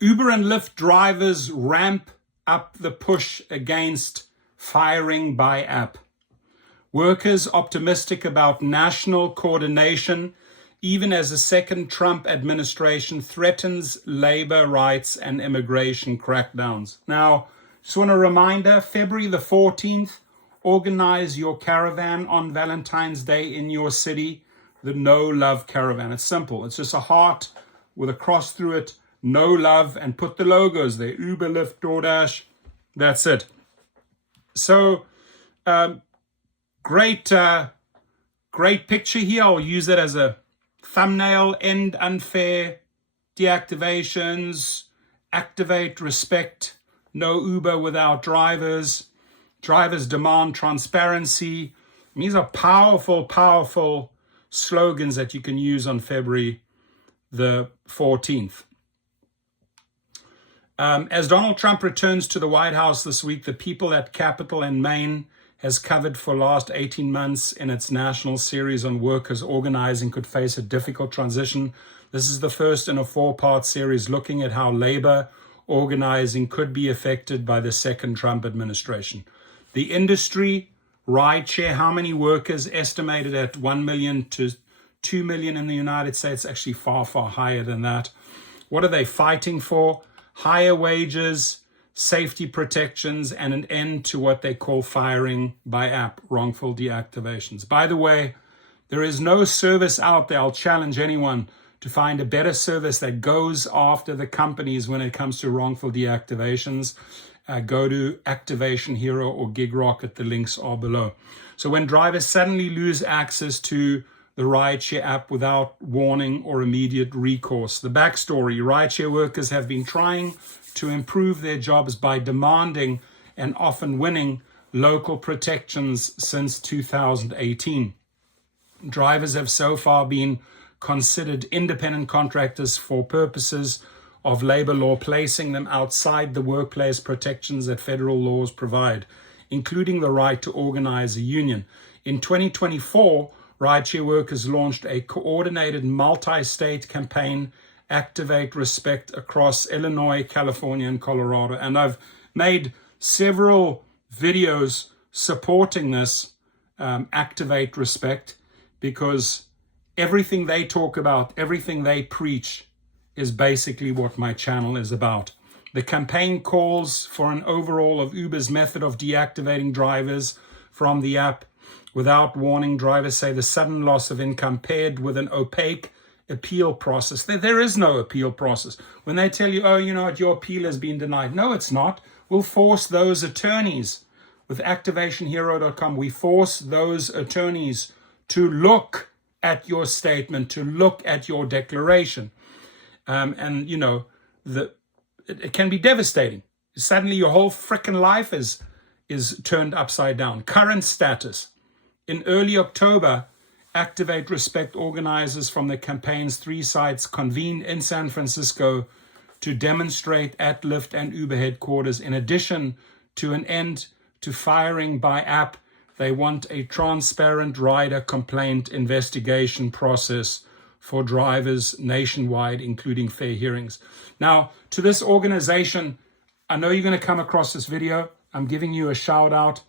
Uber and Lyft drivers ramp up the push against firing by app. Workers optimistic about national coordination, even as the second Trump administration threatens labor rights and immigration crackdowns. Now, just want a reminder, February the 14th, organize your caravan on Valentine's Day in your city, the No Love Caravan. It's simple. It's just a heart with a cross through it, no love, and put the logos there, Uber, Lyft, DoorDash. That's it. So, great picture here. I'll use it as a thumbnail. End unfair deactivations, activate respect, no Uber without drivers. Drivers demand transparency. These are powerful, powerful slogans that you can use on February the 14th. As Donald Trump returns to the White House this week, the people at Capitol in Maine has covered for the last 18 months in its national series on workers organizing could face a difficult transition. This is the first in a 4-part series looking at how labor organizing could be affected by the second Trump administration. The industry, rideshare, how many workers estimated at 1 million to 2 million in the United States, actually far, far higher than that. What are they fighting for? Higher wages, safety protections, and an end to what they call firing by app, wrongful deactivations. By the way, there is no service out there, I'll challenge anyone to find a better service that goes after the companies when it comes to wrongful deactivations. Go to Activation Hero or Gig Rocket, the links are below. So when drivers suddenly lose access to the Rideshare app without warning or immediate recourse. The backstory, Rideshare workers have been trying to improve their jobs by demanding and often winning local protections since 2018. Drivers have so far been considered independent contractors for purposes of labor law, placing them outside the workplace protections that federal laws provide, including the right to organize a union. In 2024, Rideshare workers launched a coordinated multi-state campaign, Activate Respect, across Illinois, California, and Colorado. And I've made several videos supporting this Activate Respect, because everything they talk about, everything they preach is basically what my channel is about. The campaign calls for an overhaul of Uber's method of deactivating drivers from the app without warning. Drivers say the sudden loss of income paired with an opaque appeal process. There is no appeal process. When they tell you, oh, you know what, your appeal has been denied. No, it's not. We'll force those attorneys. With activationhero.com, we force those attorneys to look at your statement, to look at your declaration. And, you know, it can be devastating. Suddenly your whole frickin' life is turned upside down. Current status. In early October, Activate Respect organizers from the campaign's 3 sites convened in San Francisco to demonstrate at Lyft and Uber headquarters. In addition to an end to firing by app, they want a transparent rider complaint investigation process for drivers nationwide, including fair hearings. Now, to this organization, I know you're going to come across this video. I'm giving you a shout out.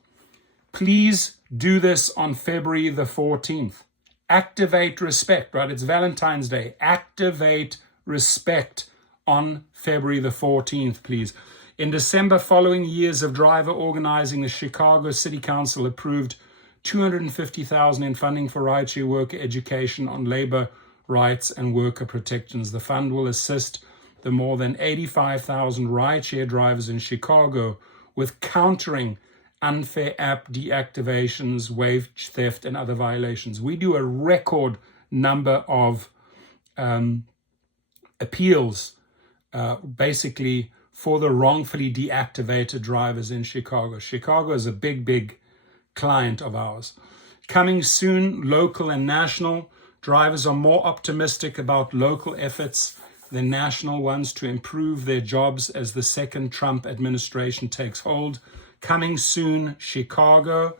Please do this on February the 14th. Activate Respect, right? It's Valentine's Day. Activate Respect on February the 14th, please. In December, following years of driver organizing, the Chicago City Council approved $250,000 in funding for rideshare worker education on labor rights and worker protections. The fund will assist the more than 85,000 rideshare drivers in Chicago with countering unfair app deactivations, wage theft, and other violations. We do a record number of appeals, basically for the wrongfully deactivated drivers in Chicago. Chicago is a big, big client of ours. Coming soon, local and national. Drivers are more optimistic about local efforts than national ones to improve their jobs as the second Trump administration takes hold. Coming soon, Chicago.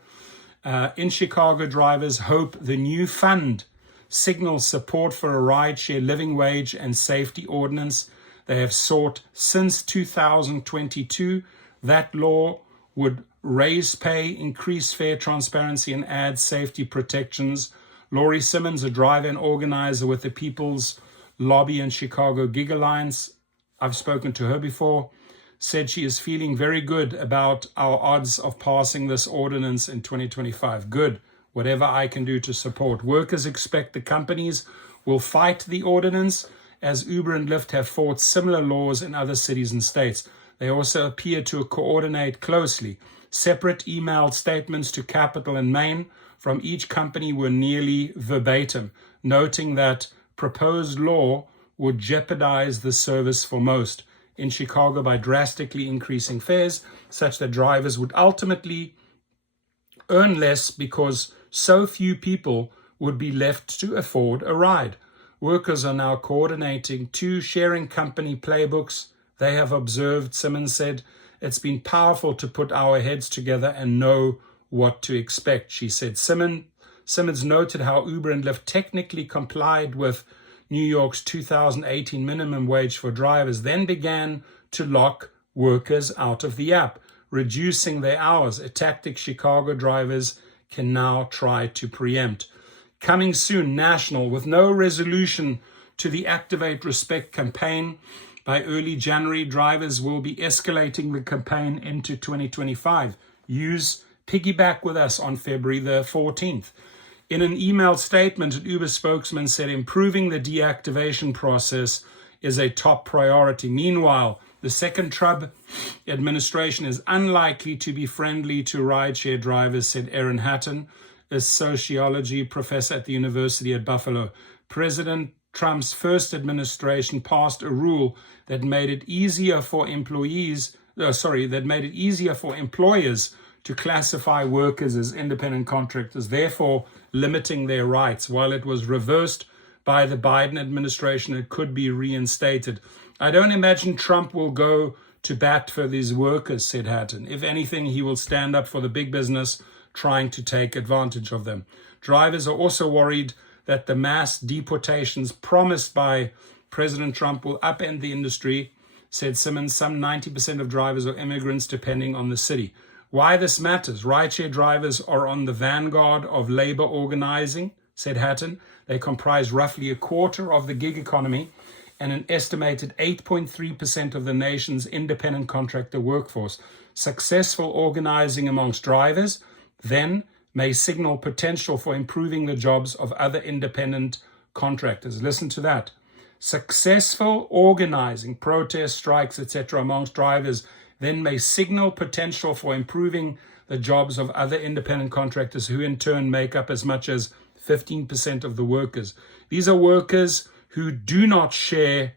In Chicago, drivers hope the new fund signals support for a rideshare living wage and safety ordinance they have sought since 2022. That law would raise pay, increase fair transparency, and add safety protections. Laurie Simmons, a driver and organizer with the People's Lobby and Chicago Gig Alliance, I've spoken to her before, said she is feeling very good about our odds of passing this ordinance in 2025. Good. Whatever I can do to support. Workers expect the companies will fight the ordinance, as Uber and Lyft have fought similar laws in other cities and states. They also appear to coordinate closely. Separate emailed statements to Capital and Maine from each company were nearly verbatim, noting that proposed law would jeopardize the service for most in Chicago by drastically increasing fares, such that drivers would ultimately earn less because so few people would be left to afford a ride. Workers are now coordinating 2 sharing company playbooks. They have observed, Simmons said, it's been powerful to put our heads together and know what to expect, she said. Simmons noted how Uber and Lyft technically complied with New York's 2018 minimum wage for drivers, then began to lock workers out of the app, reducing their hours, a tactic Chicago drivers can now try to preempt. Coming soon, national, with no resolution to the Activate Respect campaign. By early January, drivers will be escalating the campaign into 2025. Piggyback with us on February the 14th. In an emailed statement, an Uber spokesman said improving the deactivation process is a top priority. Meanwhile, the second Trump administration is unlikely to be friendly to rideshare drivers, said Erin Hatton, a sociology professor at the University at Buffalo. President Trump's first administration passed a rule that made it easier for employers to classify workers as independent contractors, therefore limiting their rights. While it was reversed by the Biden administration, it could be reinstated. I don't imagine Trump will go to bat for these workers, said Hatton. If anything, he will stand up for the big business trying to take advantage of them. Drivers are also worried that the mass deportations promised by President Trump will upend the industry, said Simmons. Some 90% of drivers are immigrants, depending on the city. Why this matters? Rideshare drivers are on the vanguard of labor organizing, said Hatton. They comprise roughly a quarter of the gig economy and an estimated 8.3% of the nation's independent contractor workforce. Successful organizing amongst drivers then may signal potential for improving the jobs of other independent contractors. Listen to that. Successful organizing, protests, strikes, etc. amongst drivers then may signal potential for improving the jobs of other independent contractors, who in turn make up as much as 15% of the workers. These are workers who do not share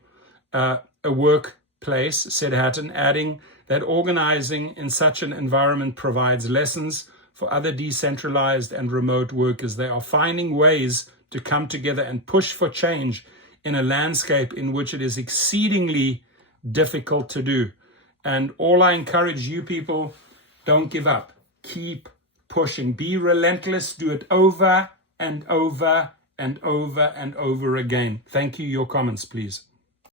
a workplace, said Hatton, adding that organizing in such an environment provides lessons for other decentralized and remote workers. They are finding ways to come together and push for change in a landscape in which it is exceedingly difficult to do. And all I encourage you people, don't give up. Keep pushing. Be relentless. Do it over and over and over and over again. Thank you. Your comments, please.